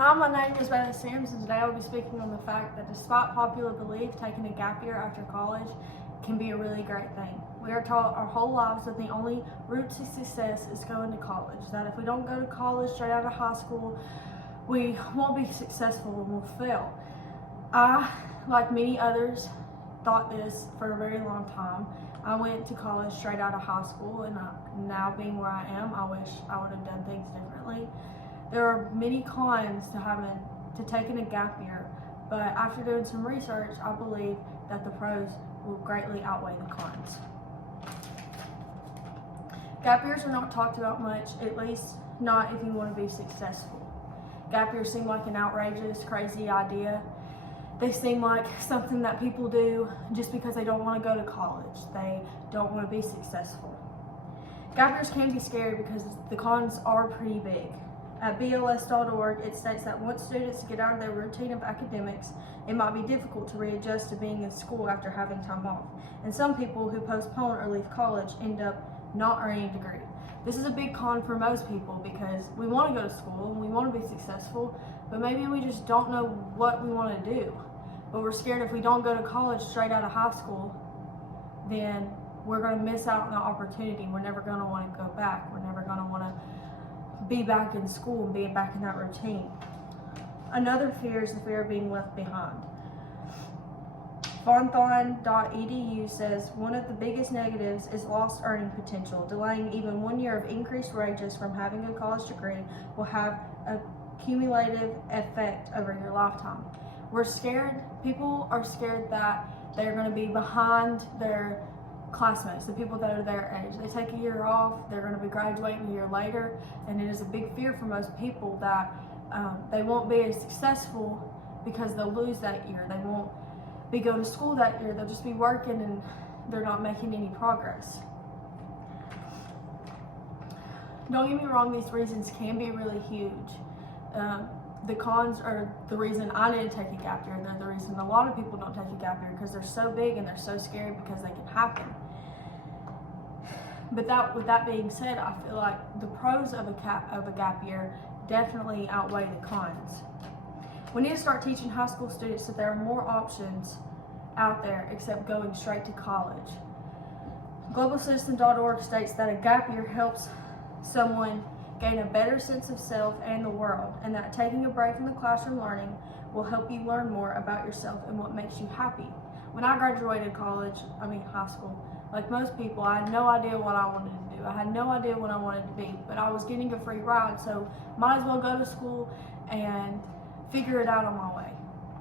Hi, my name is Bailey Sims, and today I will be speaking on the fact that despite popular belief, taking a gap year after college can be a really great thing. We are taught our whole lives that the only route to success is going to college, that if we don't go to college straight out of high school, we won't be successful and we'll fail. I, like many others, thought this for a very long time. I went to college straight out of high school, and now being where I am, I wish I would have done things differently. There are many cons to taking a gap year, but after doing some research, I believe that the pros will greatly outweigh the cons. Gap years are not talked about much, at least not if you want to be successful. Gap years seem like an outrageous, crazy idea. They seem like something that people do just because they don't want to go to college. They don't want to be successful. Gap years can be scary because the cons are pretty big. At BLS.org, it states that once students get out of their routine of academics, it might be difficult to readjust to being in school after having time off. And some people who postpone or leave college end up not earning a degree. This is a big con for most people because we want to go to school and we want to be successful, but maybe we just don't know what we want to do. But we're scared if we don't go to college straight out of high school, then we're going to miss out on the opportunity. We're never going to want to go back. We're never going to want to be back in school and be back in that routine. Another fear is the fear of being left behind. Fonthon.edu says one of the biggest negatives is lost earning potential. Delaying even 1 year of increased wages from having a college degree will have a cumulative effect over your lifetime. We're scared, people are scared that they're going to be behind their classmates, the people that are their age. They take a year off, they're going to be graduating a year later, and it is a big fear for most people that they won't be as successful because they'll lose that year. They won't be going to school that year, they'll just be working and they're not making any progress. Don't get me wrong, these reasons can be really huge. The cons are the reason I didn't take a gap year. They're the reason a lot of people don't take a gap year because they're so big and they're so scary because they can happen. But with that being said, I feel like the pros of a gap year definitely outweigh the cons. We need to start teaching high school students that there are more options out there except going straight to college. GlobalCitizen.org states that a gap year helps someone gain a better sense of self and the world, and that taking a break from the classroom learning will help you learn more about yourself and what makes you happy. When I graduated high school, like most people, I had no idea what I wanted to do. I had no idea what I wanted to be, but I was getting a free ride, so might as well go to school and figure it out on my way.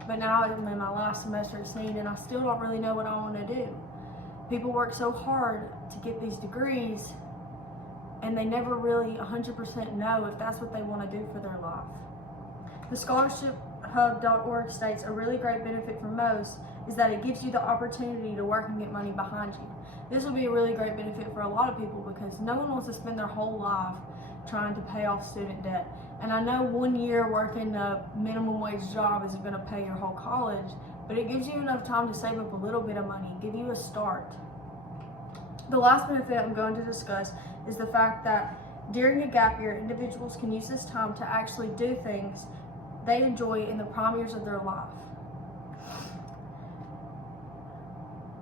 But now I'm in my last semester at SPH and I still don't really know what I want to do. People work so hard to get these degrees and they never really 100% know if that's what they want to do for their life. The scholarshiphub.org states a really great benefit for most is that it gives you the opportunity to work and get money behind you. This will be a really great benefit for a lot of people because no one wants to spend their whole life trying to pay off student debt. And I know 1 year working a minimum wage job isn't going to pay your whole college, but it gives you enough time to save up a little bit of money, give you a start. The last benefit I'm going to discuss is the fact that during a gap year, individuals can use this time to actually do things they enjoy in the prime years of their life.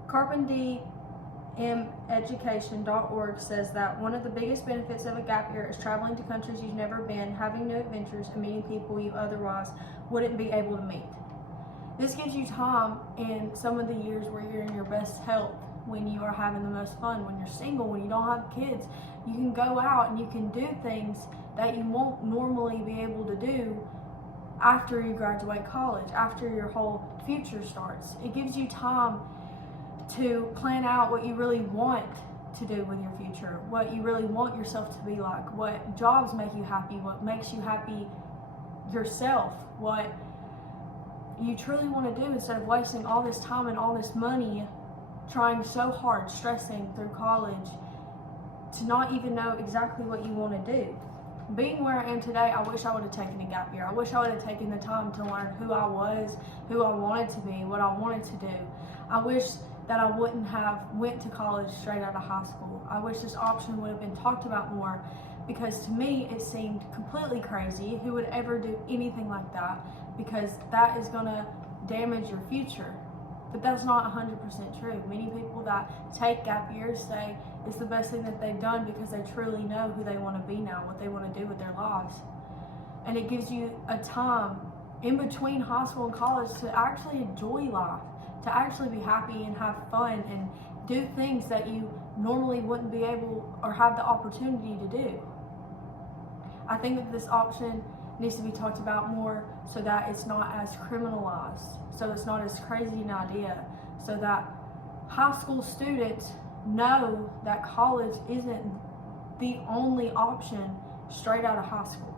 CarpenterMeducation.org says that one of the biggest benefits of a gap year is traveling to countries you've never been, having new adventures, and meeting people you otherwise wouldn't be able to meet. This gives you time in some of the years where you're in your best health, when you are having the most fun, when you're single, when you don't have kids. You can go out and you can do things that you won't normally be able to do after you graduate college, after your whole future starts. It gives you time to plan out what you really want to do with your future, what you really want yourself to be like, what jobs make you happy, what makes you happy yourself, what you truly want to do instead of wasting all this time and all this money trying so hard, stressing through college to not even know exactly what you want to do. Being where I am today, I wish I would have taken a gap year. I wish I would have taken the time to learn who I was, who I wanted to be, what I wanted to do. I wish that I wouldn't have went to college straight out of high school. I wish this option would have been talked about more, because to me it seemed completely crazy. Who would ever do anything like that? Because that is gonna damage your future. But that's not 100% true. Many people that take gap years say it's the best thing that they've done because they truly know who they want to be now, what they want to do with their lives. And it gives you a time in between high school and college to actually enjoy life, to actually be happy and have fun and do things that you normally wouldn't be able or have the opportunity to do. I think that this option needs to be talked about more so that it's not as criminalized, so it's not as crazy an idea, so that high school students know that college isn't the only option straight out of high school.